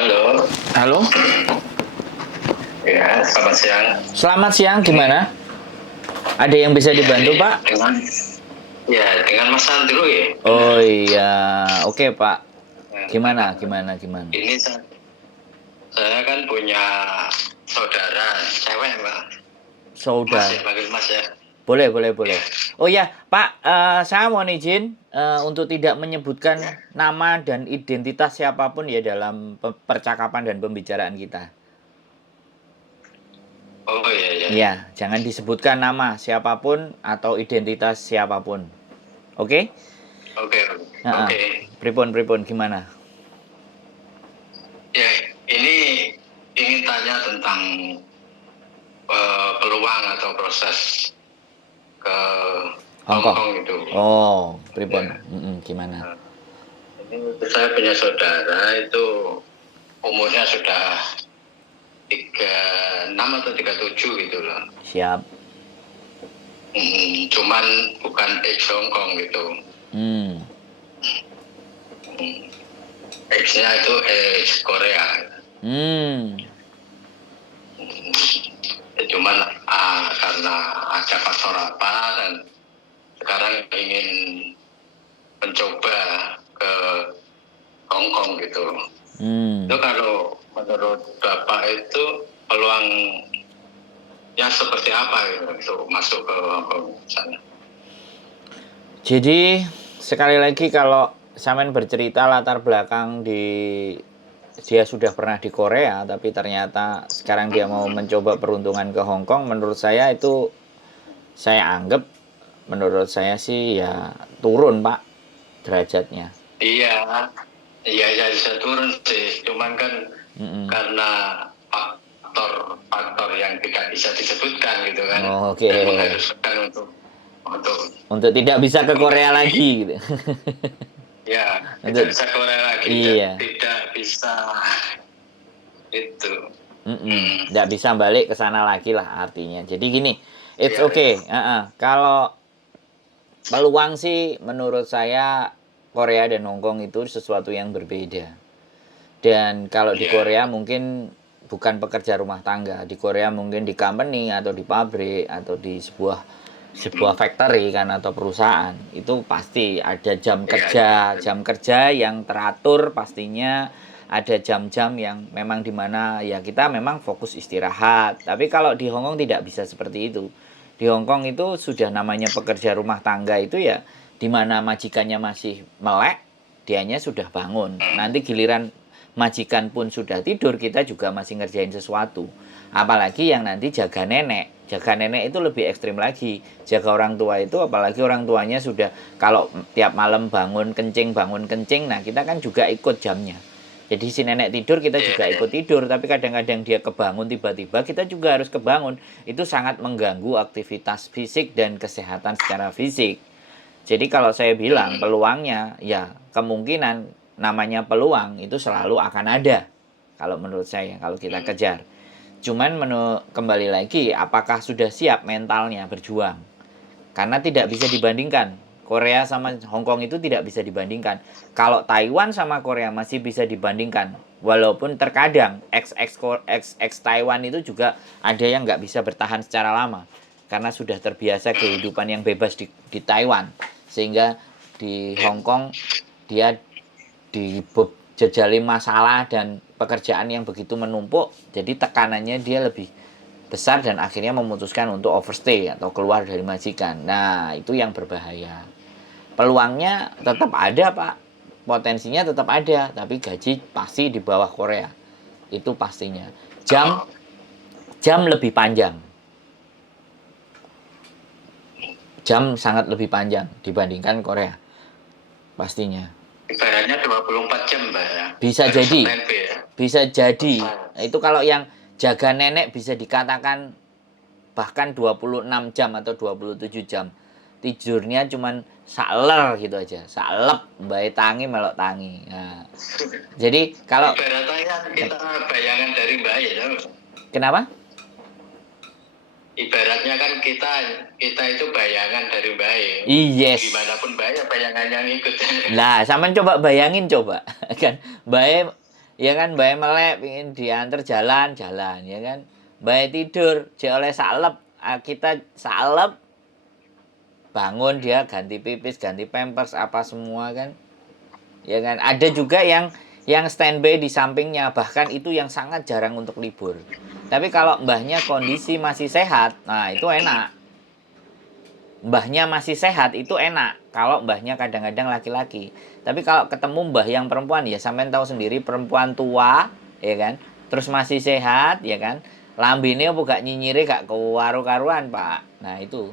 Halo, Halo, ya, selamat siang. selamat siang. Gimana? Ada yang bisa Ya, dibantu, ini Pak? dengan Mas Andrew ya. Oh iya, oke Pak. Gimana, Nah, gimana, gimana? ini saya kan punya saudara cewek, Pak. Mas ya, Saudara. panggil Mas ya. Boleh, boleh, boleh. Ya, Oh ya, Pak, saya mohon izin untuk tidak menyebutkan ya. nama dan identitas siapapun ya dalam percakapan dan pembicaraan kita. Oh iya, ya. Ya, jangan disebutkan nama siapapun atau identitas siapapun. Oke? Oke, Nah, oke. pripun, pripun, gimana? Ya, ini ingin tanya tentang peluang atau proses ke Hong Hong Kong. Kong itu. Oh, pripun? Ya. Gimana? Nah, ini saya punya saudara itu umurnya sudah 36 atau 37 gitu loh. Siap. Cuman bukan ex Hongkong gitu. Hmm. Ex-nya itu ex Korea. Hmm. Cuman karena ada faktor apa dan sekarang ingin mencoba ke Hongkong gitu. Itu kalau menurut Bapak itu peluangnya seperti apa gitu masuk ke Hongkong sana? Jadi sekali lagi kalau Samen bercerita latar belakang dia sudah pernah di Korea tapi ternyata sekarang dia mau mencoba peruntungan ke Hong Kong, menurut saya itu saya anggap menurut saya sih ya turun Pak derajatnya. Iya, iya ya bisa turun sih. Cuman kan karena faktor yang tidak bisa disebutkan gitu kan, Oh, dan oke. mengharuskan untuk Untuk tidak bisa ke Korea kembali, lagi gitu. ya tidak Untuk bisa keluar lagi dan iya. tidak bisa itu. Nggak bisa balik ke sana lagi lah artinya. Jadi gini, it's Iya, ya. okay. Kalau peluang sih menurut saya Korea dan Hong Kong itu sesuatu yang berbeda. Dan kalau di Iya. Korea mungkin bukan pekerja rumah tangga, di Korea mungkin di company atau di pabrik atau di sebuah factory kan atau perusahaan. Itu pasti ada Iya. jam kerja yang teratur pastinya, ada jam-jam yang memang dimana ya kita memang fokus istirahat. Tapi kalau di Hong Kong tidak bisa seperti itu. Di Hong Kong itu sudah namanya pekerja rumah tangga itu ya dimana majikannya masih melek, dianya sudah bangun. Nanti giliran majikan pun sudah tidur, kita juga masih ngerjain sesuatu. Apalagi yang nanti jaga nenek. Jaga nenek itu lebih ekstrim lagi. Jaga orang tua itu apalagi orang tuanya sudah kalau tiap malam bangun kencing, nah kita kan juga ikut jamnya. Jadi si nenek tidur kita juga Iya. ikut tidur, tapi kadang-kadang dia kebangun tiba-tiba kita juga harus kebangun. Itu sangat mengganggu aktivitas fisik dan kesehatan secara fisik. Jadi kalau saya bilang peluangnya ya kemungkinan namanya peluang itu selalu akan ada. Kalau menurut saya kalau kita kejar. Cuman kembali lagi apakah sudah siap mentalnya berjuang? Karena tidak bisa dibandingkan. Korea sama Hong Kong itu tidak bisa dibandingkan. Kalau Taiwan sama Korea masih bisa dibandingkan. Walaupun terkadang ex Taiwan itu juga ada yang nggak bisa bertahan secara lama. Karena sudah terbiasa kehidupan yang bebas di Taiwan. Sehingga di Hong Kong dia dijejali masalah dan pekerjaan yang begitu menumpuk. Jadi tekanannya dia lebih besar dan akhirnya memutuskan untuk overstay atau keluar dari majikan. Nah, itu yang berbahaya. Peluangnya tetap ada, Pak. Potensinya tetap ada, tapi gaji pasti di bawah Korea. Itu pastinya. Jam lebih panjang. Jam sangat lebih panjang dibandingkan Korea. Pastinya. Ibaratnya 24 jam, Mbak ya. Bisa Harus jadi. standby ya. Bisa jadi. Nah, itu kalau yang jaga nenek bisa dikatakan bahkan 26 jam atau 27 jam. Tidurnya cuman saler gitu aja. Salep, mbak tangi melok tangi. Nah, jadi kalau Ibaratnya kita bayangan dari Mbak ya. kenapa? Ibaratnya kan kita itu bayangan dari Mbak ya. Yes. Dimanapun Mbak ya bayangan yang ikut. Nah, sama coba bayangin coba kan. Mbak Ya kan, mbak melek pingin diantar jalan-jalan, ya kan. Mbak tidur, dia oleh salep, kita salep, bangun dia ganti pipis, ganti pampers, apa semua kan. Ya kan, ada juga yang standby di sampingnya, bahkan itu yang sangat jarang untuk libur. Tapi kalau mbahnya kondisi masih sehat, nah itu enak. Mbahnya masih sehat itu enak kalau mbahnya kadang-kadang laki-laki. Tapi kalau ketemu mbah yang perempuan, ya sampean tahu sendiri, perempuan tua, ya kan, terus masih sehat, ya kan, lambene apa gak nyinyire gak karu-karuan Pak. Nah itu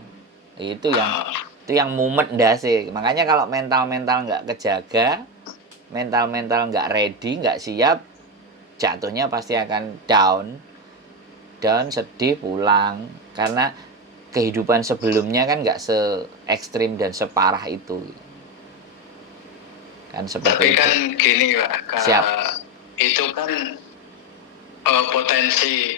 yang mumet ndase. Makanya kalau mental-mental nggak kejaga, mental-mental nggak ready, nggak siap, jatuhnya pasti akan down, sedih, pulang. Karena kehidupan sebelumnya kan nggak se ekstrim dan separah itu, kan Tapi seperti itu. kan gini Pak, Siap. itu kan potensi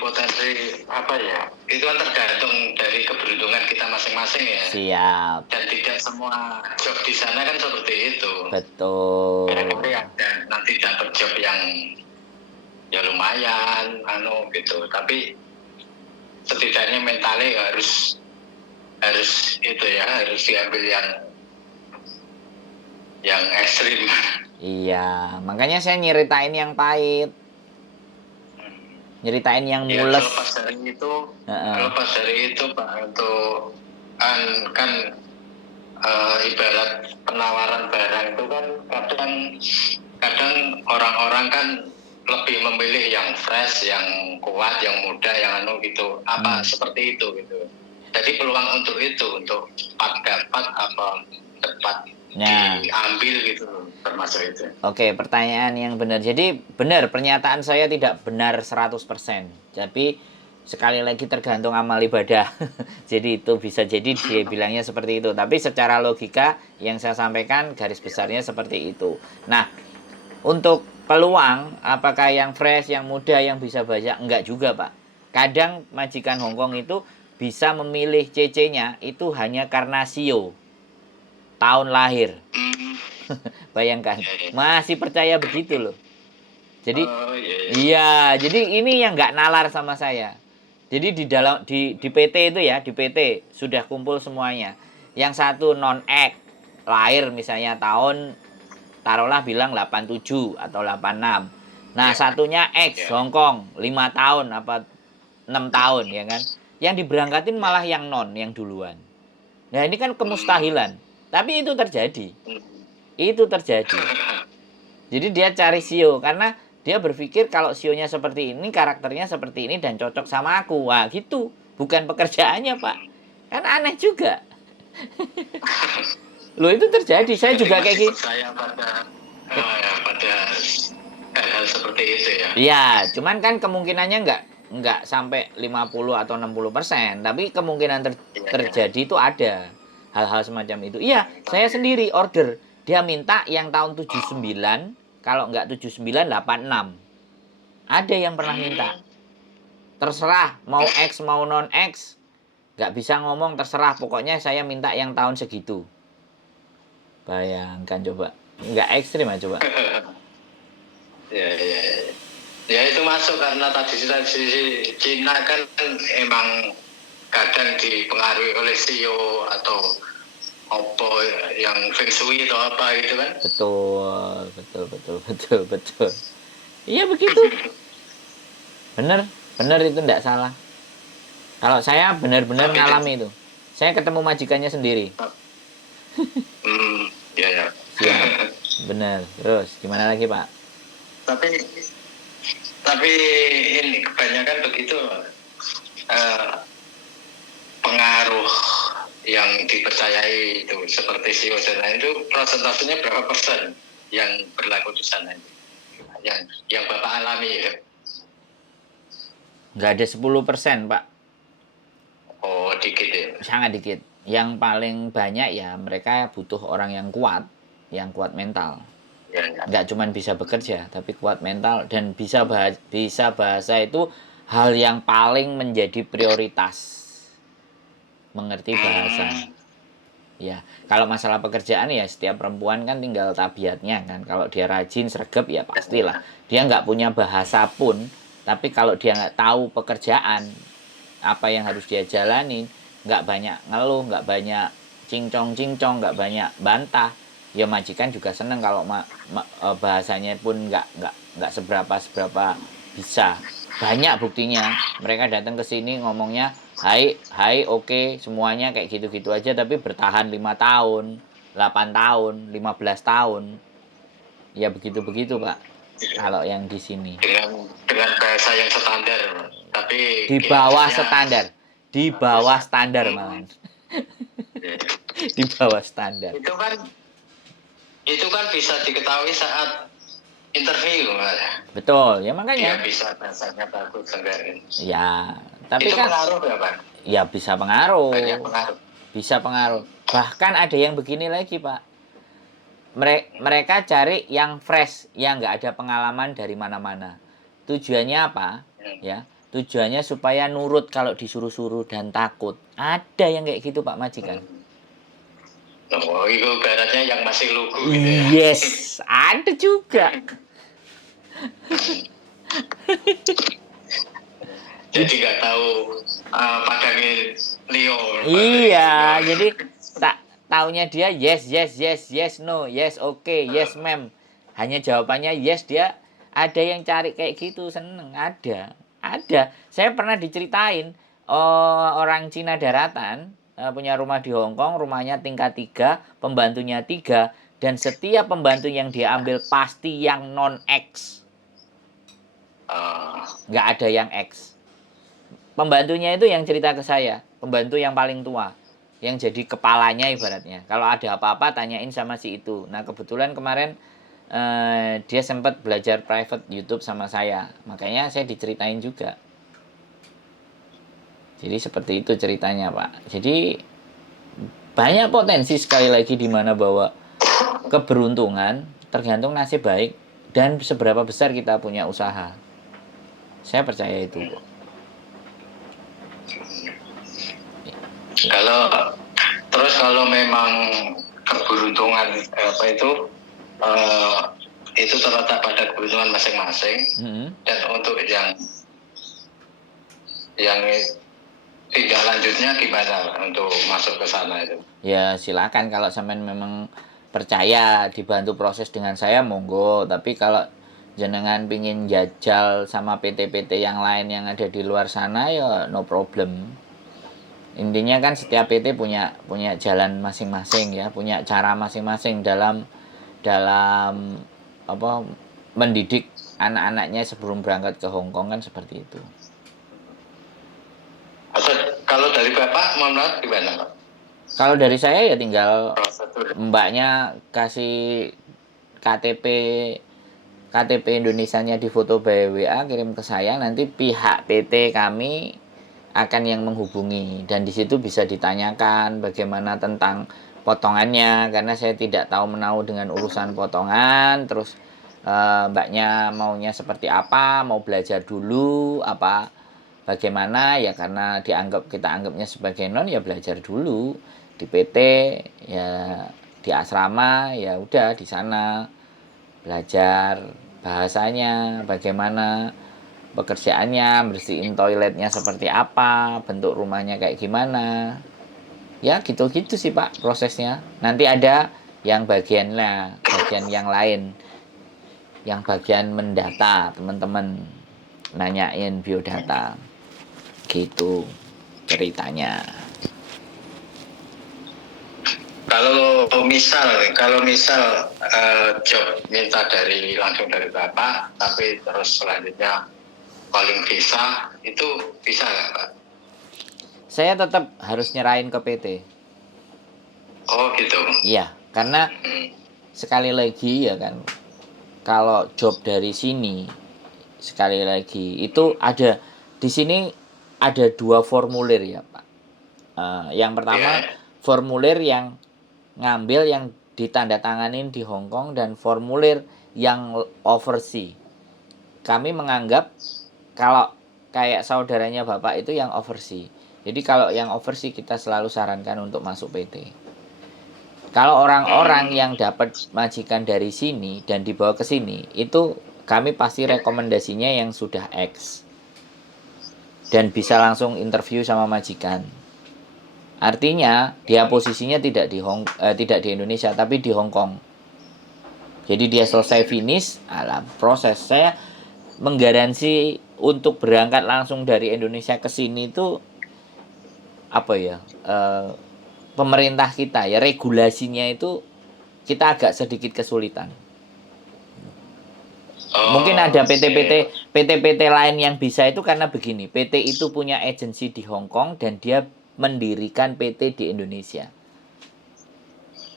apa ya? Itu kan tergantung dari keberuntungan kita masing-masing ya. Siap. Dan tidak semua job di sana kan seperti itu. Betul. Barangkali ada nanti dapat job yang ya lumayan, gitu. Tapi setidaknya mentalnya harus itu ya, harus diambil yang ekstrim. Iya, makanya saya nyeritain yang pahit, nyeritain yang Ya mules. terlepas dari itu Pak, untuk kan ibarat penawaran barang itu kan kadang orang-orang kan lebih memilih yang fresh, yang kuat, yang muda, yang gitu, seperti itu gitu. Jadi peluang untuk itu, untuk cepat dapat apa cepat diambil gitu, termasuk itu. Oke, pertanyaan yang benar. Jadi benar, pernyataan saya tidak benar 100%. Tapi sekali lagi tergantung amal ibadah. Jadi itu bisa jadi dia bilangnya seperti itu. Tapi secara logika yang saya sampaikan garis besarnya seperti itu. Nah, untuk peluang, apakah yang fresh, yang muda, yang bisa banyak? Enggak juga, Pak. Kadang majikan Hongkong itu bisa memilih CC-nya itu hanya karena sio, tahun lahir. Bayangkan, masih percaya begitu loh. Jadi, iya, jadi ini yang nggak nalar sama saya. Jadi di PT itu ya, di PT sudah kumpul semuanya. Yang satu non X lahir misalnya tahun taruhlah bilang 87 atau 86. Nah, satunya X Hongkong 5 tahun apa 6 tahun ya kan. Yang diberangkatin malah yang non, yang duluan. Nah, ini kan kemustahilan. Tapi itu terjadi. Itu terjadi. Jadi dia cari sio karena dia berpikir kalau sionya seperti ini, karakternya seperti ini dan cocok sama aku. Wah, gitu. Bukan pekerjaannya, Pak. Kan aneh juga. Loh, itu terjadi. Saya juga kayak gitu. Saya pada hal seperti itu ya. Iya, cuman kan kemungkinannya nggak sampai 50 atau 60%, tapi kemungkinan terjadi itu ada hal-hal semacam itu. Iya, saya sendiri order. Dia minta yang tahun 79, kalau nggak 79, 86. Ada yang pernah minta. Terserah, mau X, mau non-X. Nggak bisa ngomong, terserah. Pokoknya saya minta yang tahun segitu. Bayangkan coba. Nggak ekstrim ya coba. Ya itu masuk karena tradisi Cina kan emang kadang dipengaruhi oleh sio atau apa yang feng shui atau apa gitu kan. Betul. Iya begitu. Bener itu enggak salah. Kalau saya benar-benar ngalami itu. Saya ketemu majikannya sendiri. Ya. Siap. Bener. Terus gimana lagi, Pak? Tapi ini kebanyakan begitu, pengaruh yang dipercayai itu seperti sio dan lain itu persentasenya berapa persen yang berlaku di sana itu? Yang Bapak alami ya? Nggak ada 10%, Pak. Oh, dikit ya? Sangat dikit. Yang paling banyak ya mereka butuh orang yang kuat mental. Ya. Nggak cuma bisa bekerja, tapi kuat mental dan bisa bahasa itu hal yang paling menjadi prioritas. Mengerti bahasa. Ya, kalau masalah pekerjaan ya setiap perempuan kan tinggal tabiatnya kan. Kalau dia rajin, sregep ya pastilah. Dia nggak punya bahasa pun, tapi kalau dia nggak tahu pekerjaan, apa yang harus dia jalanin, nggak banyak ngeluh, nggak banyak cincong-cincong, nggak banyak bantah, ya majikan juga seneng kalau bahasanya pun nggak seberapa bisa. Banyak buktinya, mereka datang ke sini ngomongnya hai hai oke semuanya kayak gitu-gitu aja, tapi bertahan 5 tahun 8 tahun 15 tahun, ya begitu-begitu Pak kalau yang di sini. Dengan bahasa yang standar, tapi Di bawah standar, di bawah standar malahan. Di bawah standar. Itu kan bisa diketahui saat interview ya. Betul, ya makanya. Dia bisa bahasanya bagus enggak? Ya, tapi itu kan pengaruh ya Pak? ya bisa pengaruh. Banyak pengaruh. Bisa pengaruh. Bahkan ada yang begini lagi, Pak. Mereka cari yang fresh, yang nggak ada pengalaman dari mana-mana. Tujuannya apa? Ya, tujuannya supaya nurut kalau disuruh-suruh dan takut. Ada yang kayak gitu, Pak Majikan. Oh, itu ibaratnya yang masih lugu gitu ya. Yes, ada juga. Jadi nggak tahu padangin Leo. Iya, jadi taunya dia yes, yes, yes, yes, no, yes, okay, yes, ma'am. Hanya jawabannya yes, dia ada yang cari kayak gitu, seneng, ada. Saya pernah diceritain orang Cina daratan punya rumah di Hong Kong, rumahnya tingkat 3, pembantunya 3, dan setiap pembantu yang dia ambil pasti yang non-X. Nggak ada yang X. Pembantunya itu yang cerita ke saya, pembantu yang paling tua, yang jadi kepalanya ibaratnya. Kalau ada apa-apa tanyain sama si itu. Nah kebetulan kemarin dia sempat belajar private YouTube sama saya, makanya saya diceritain juga. Jadi seperti itu ceritanya Pak. Jadi banyak potensi sekali lagi di mana bahwa keberuntungan tergantung nasib baik dan seberapa besar kita punya usaha. Saya percaya itu. Kalau memang keberuntungan itu terletak pada keberuntungan masing-masing. Dan untuk yang tidak lanjutnya gimana untuk masuk ke sana itu? Ya silakan, kalau sampean memang percaya dibantu proses dengan saya monggo, tapi kalau jenengan pingin jajal sama PT-PT yang lain yang ada di luar sana ya no problem. Intinya kan setiap PT punya jalan masing-masing ya, punya cara masing-masing dalam apa mendidik anak-anaknya sebelum berangkat ke Hong Kong kan seperti itu. Kalau dari Bapak menurut gimana Pak? Kalau dari saya ya tinggal mbaknya kasih KTP Indonesianya difoto by WA, kirim ke saya, nanti pihak PT kami akan yang menghubungi, dan di situ bisa ditanyakan bagaimana tentang potongannya, karena saya tidak tahu menahu dengan urusan potongan. Terus mbaknya maunya seperti apa, mau belajar dulu apa bagaimana ya, karena kita anggapnya sebagai non ya belajar dulu di PT ya, di asrama ya udah di sana belajar bahasanya, bagaimana pekerjaannya, bersihin toiletnya seperti apa, bentuk rumahnya kayak gimana. Ya gitu-gitu sih Pak prosesnya. Nanti ada yang bagian yang lain, yang bagian mendata, teman-teman nanyain biodata. Gitu ceritanya. Kalau misal job minta langsung dari Bapak, tapi terus selanjutnya calling visa, itu bisa nggak Pak? Saya tetap harus nyerahin ke PT. Oh gitu. Iya, karena sekali lagi ya kan, kalau job dari sini sekali lagi itu ada di sini ada 2 formulir ya Pak. Yang pertama formulir yang ngambil yang ditandatanganin di Hong Kong, dan formulir yang overseas. Kami menganggap kalau kayak saudaranya Bapak itu yang overseas. Jadi kalau yang overseas kita selalu sarankan untuk masuk PT. Kalau orang-orang yang dapat majikan dari sini dan dibawa ke sini, itu kami pasti rekomendasinya yang sudah X dan bisa langsung interview sama majikan. Artinya dia posisinya tidak di Indonesia tapi di Hong Kong. Jadi dia selesai finish, proses saya menggaransi untuk berangkat langsung dari Indonesia ke sini itu apa ya? Pemerintah kita ya regulasinya itu kita agak sedikit kesulitan. Mungkin ada PT-PT lain yang bisa itu karena begini, PT itu punya agensi di Hong Kong dan dia mendirikan PT di Indonesia.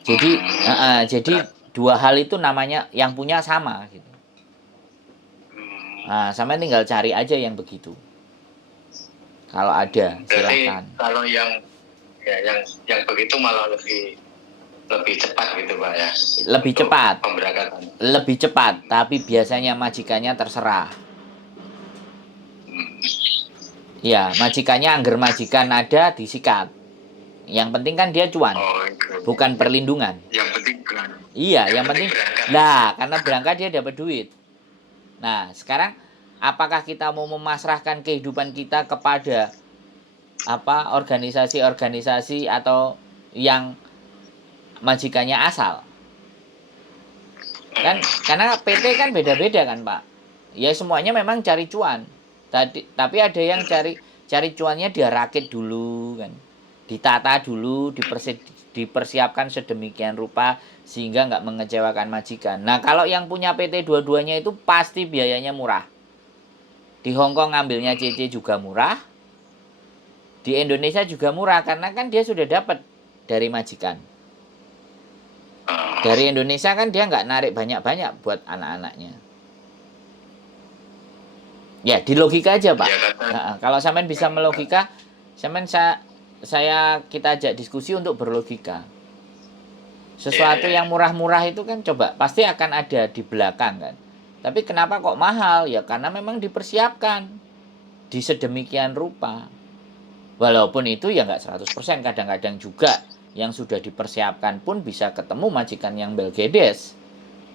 Jadi dua hal itu namanya yang punya sama gitu. Nah, sampai tinggal cari aja yang begitu. Kalau ada, silakan. Kalau yang begitu malah lebih cepat gitu Pak ya. Lebih cepat. Pemberangkatan. Lebih cepat, tapi biasanya majikannya terserah. Ya, majikannya angger majikan ada disikat. Yang penting kan dia cuan. Bukan perlindungan. Yang penting berangkat. Iya, yang penting. Nah, karena berangkat dia dapat duit. Nah, sekarang apakah kita mau memasrahkan kehidupan kita kepada organisasi-organisasi atau yang majikannya asal? Kan karena PT kan beda-beda kan, Pak. Ya semuanya memang cari cuan. Tapi ada yang cari cuannya dia rakit dulu kan. Ditata dulu, dipersiapkan sedemikian rupa sehingga nggak mengecewakan majikan. Nah, kalau yang punya PT dua-duanya itu pasti biayanya murah. Di Hong Kong ngambilnya CC juga murah. Di Indonesia juga murah karena kan dia sudah dapat dari majikan. Dari Indonesia kan dia nggak narik banyak-banyak buat anak-anaknya. Ya, di logika aja, Pak. Nah, kalau sampean bisa melogika, sampean kita ajak diskusi untuk berlogika. Sesuatu yang murah-murah itu kan coba pasti akan ada di belakang kan. Tapi kenapa kok mahal? Ya karena memang dipersiapkan di sedemikian rupa. Walaupun itu ya nggak 100%, kadang-kadang juga yang sudah dipersiapkan pun bisa ketemu majikan yang belgedes.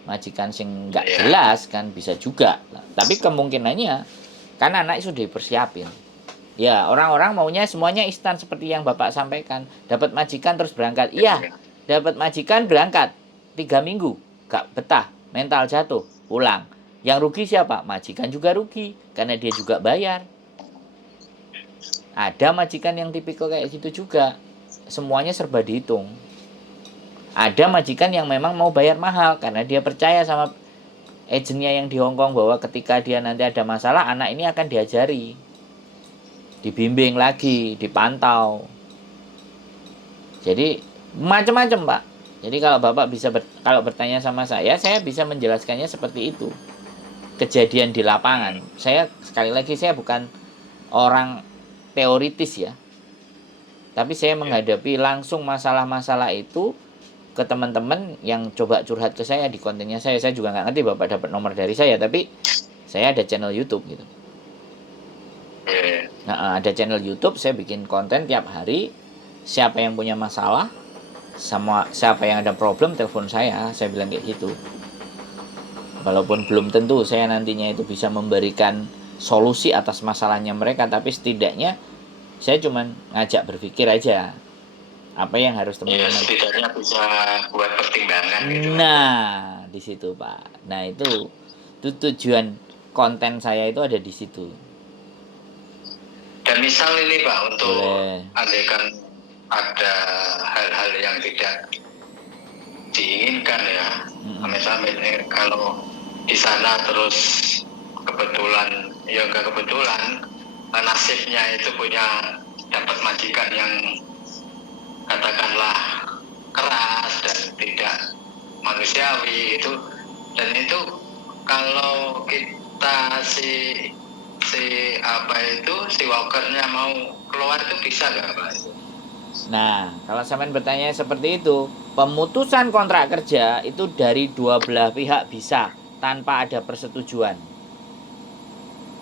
Majikan sing nggak jelas kan bisa juga. Tapi kemungkinannya kan anak sudah dipersiapin. Ya, orang-orang maunya semuanya instan seperti yang Bapak sampaikan. Dapat majikan terus berangkat. Iya, dapat majikan berangkat 3 minggu. Gak betah, mental jatuh, pulang. Yang rugi siapa? Majikan juga rugi, karena dia juga bayar. Ada majikan yang tipikal kayak gitu juga. Semuanya serba dihitung. Ada majikan yang memang mau bayar mahal, karena dia percaya sama agennya yang di Hong Kong bahwa ketika dia nanti ada masalah, anak ini akan diajari. Dibimbing lagi, dipantau. Jadi macam-macam Pak. Jadi kalau Bapak bisa kalau bertanya sama saya bisa menjelaskannya seperti itu. Kejadian di lapangan. Sekali lagi saya bukan orang teoritis ya. Tapi saya menghadapi langsung masalah-masalah itu ke teman-teman yang coba curhat ke saya di kontennya saya. Saya juga nggak ngerti Bapak dapat nomor dari saya, tapi saya ada channel YouTube gitu. Nah, ada channel YouTube, saya bikin konten tiap hari. Siapa yang punya masalah, sama siapa yang ada problem, telepon saya bilang kayak gitu. Walaupun belum tentu saya nantinya itu bisa memberikan solusi atas masalahnya mereka, tapi setidaknya saya cuman ngajak berpikir aja. Apa yang harus teman-teman. Ya, setidaknya bisa buat pertimbangan gitu. Nah, di situ Pak. Nah, itu tujuan konten saya itu ada di situ. Dan misal ini Pak, untuk andaikan ada hal-hal yang tidak diinginkan ya, amit-amit kalau di sana terus kebetulan, ya enggak kebetulan, nasibnya itu punya dapat majikan yang katakanlah keras dan tidak manusiawi itu, dan itu kalau kita si workernya mau keluar itu bisa nggak Pak? Nah, kalau sampean bertanya seperti itu, pemutusan kontrak kerja itu dari dua belah pihak bisa tanpa ada persetujuan.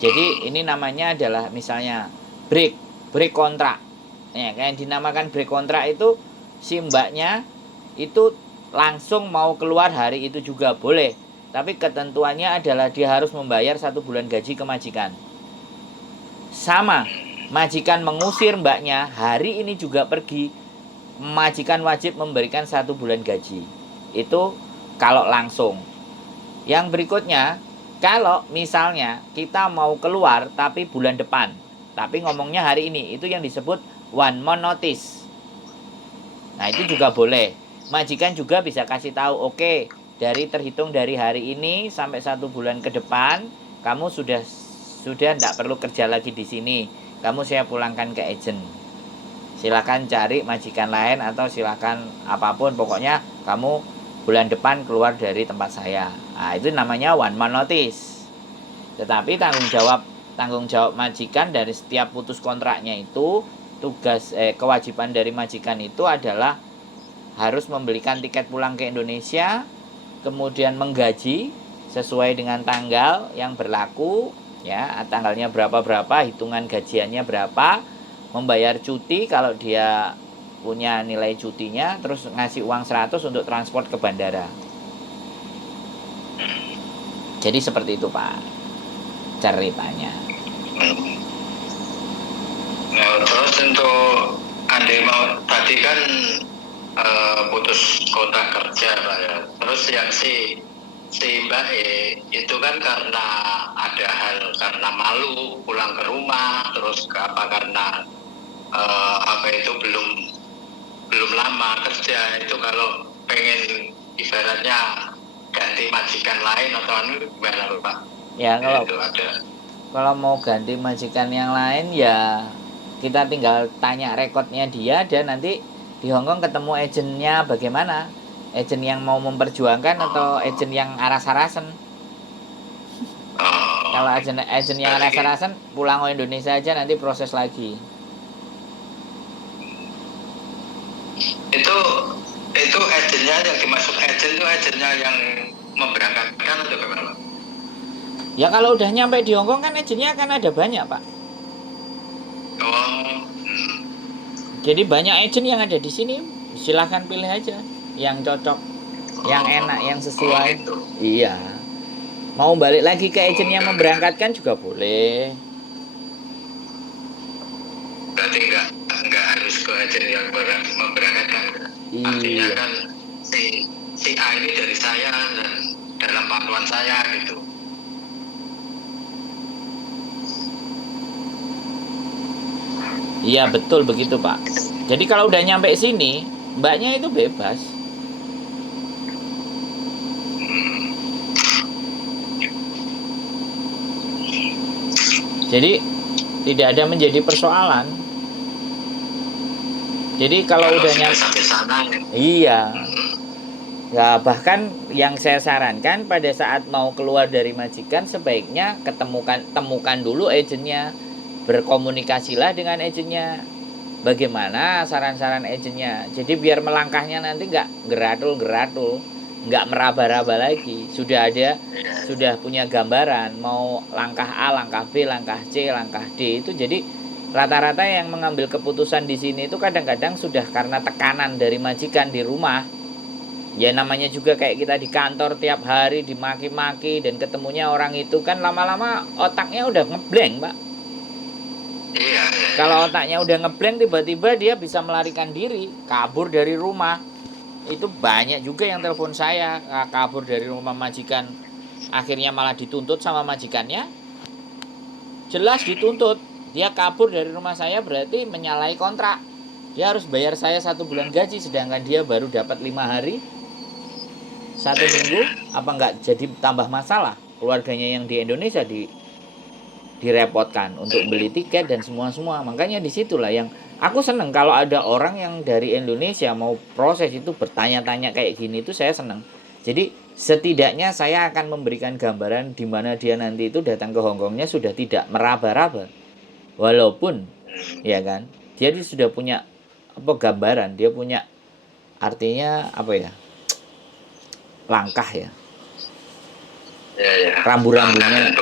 Jadi ini namanya adalah misalnya break kontrak. Ya, kayak yang dinamakan break kontrak itu si mbaknya itu langsung mau keluar hari itu juga boleh. Tapi ketentuannya adalah dia harus membayar 1 bulan gaji ke majikan. Sama, majikan mengusir mbaknya, hari ini juga pergi, majikan wajib memberikan 1 bulan gaji. Itu kalau langsung. Yang berikutnya, kalau misalnya kita mau keluar tapi bulan depan, tapi ngomongnya hari ini, itu yang disebut 1 month notice. Nah, itu juga boleh. Majikan juga bisa kasih tahu, oke, terhitung dari hari ini sampai 1 bulan ke depan, kamu sudah tidak perlu kerja lagi di sini. Kamu saya pulangkan ke agent. Silakan cari majikan lain atau silakan apapun, pokoknya kamu bulan depan keluar dari tempat saya. Nah, itu namanya 1 month notice. Tetapi tanggung jawab majikan dari setiap putus kontraknya itu, kewajiban dari majikan itu adalah harus membelikan tiket pulang ke Indonesia, kemudian menggaji sesuai dengan tanggal yang berlaku, ya, tanggalnya berapa, hitungan gajiannya berapa, membayar cuti kalau dia punya nilai cutinya, terus ngasih uang 100 untuk transport ke bandara. Jadi seperti itu, Pak, ceritanya. Nah, terus untuk andai mau tadi kan putus kontrak kerja, Pak, ya. Terus yang si Mbak itu kan karena ada hal, karena malu pulang ke rumah, terus karena itu belum lama kerja, itu kalau pengen ibaratnya ganti majikan lain atau gimana, Pak? Ya, kalau mau ganti majikan yang lain, ya kita tinggal tanya rekodnya dia, dan nanti di Hongkong ketemu agennya bagaimana, agen yang mau memperjuangkan atau agen yang aras-arasan. Kalau agen yang aras-arasan, pulang ke Indonesia aja, nanti proses lagi. Itu agennya yang dimaksud agen itu agennya yang memberangkatkan atau bagaimana? Ya kalau udah nyampe di Hongkong kan agennya akan ada banyak, Pak. Jadi banyak agen yang ada di sini, silahkan pilih aja yang cocok, yang enak, yang sesuai. Gitu. Iya. Mau balik lagi ke agen yang memberangkatkan juga boleh. Berarti nggak harus ke agen yang memberangkatkan. Iya. Artinya kan si A ini dari saya dan dalam pantauan saya gitu. Iya, betul begitu, Pak. Jadi kalau udah nyampe sini, mbaknya itu bebas. Jadi tidak ada menjadi persoalan. Jadi kalau udah nyampe sampai sana, iya. Ya, bahkan yang saya sarankan pada saat mau keluar dari majikan, sebaiknya temukan dulu agennya. Berkomunikasilah dengan agennya. Bagaimana saran-saran agennya. Jadi biar melangkahnya nanti nggak geratul-geratul, nggak meraba-raba lagi. Sudah punya gambaran mau langkah A, langkah B, langkah C, langkah D. Itu jadi rata-rata yang mengambil keputusan di sini itu kadang-kadang sudah karena tekanan dari majikan di rumah. Ya namanya juga kayak kita di kantor tiap hari dimaki-maki dan ketemunya orang itu kan lama-lama otaknya udah ngeblank, Pak. Iya. Kalau otaknya udah ngeblank, tiba-tiba dia bisa melarikan diri, kabur dari rumah. Itu banyak juga yang telepon saya, kabur dari rumah majikan, akhirnya malah dituntut sama majikannya. Jelas dituntut. Dia kabur dari rumah saya berarti menyalahi kontrak. Dia harus bayar saya 1 bulan gaji, sedangkan dia baru dapat 5 hari, 1 minggu. Apa nggak jadi tambah masalah? Keluarganya yang di Indonesia direpotkan untuk beli tiket dan semua. Makanya disitulah yang aku seneng kalau ada orang yang dari Indonesia mau proses itu bertanya-tanya kayak gini, itu saya seneng. Jadi setidaknya saya akan memberikan gambaran di mana dia nanti itu datang ke Hongkongnya sudah tidak meraba-raba, walaupun ya kan dia sudah punya gambaran, dia punya artinya langkah ya. Rambu-rambunya,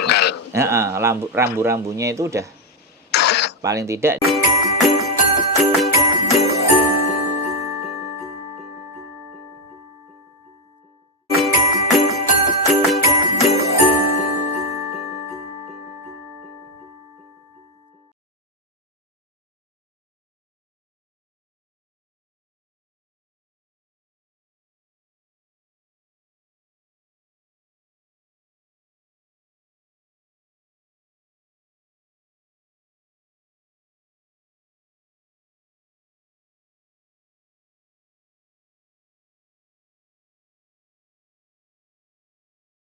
rambu-rambunya itu udah paling tidak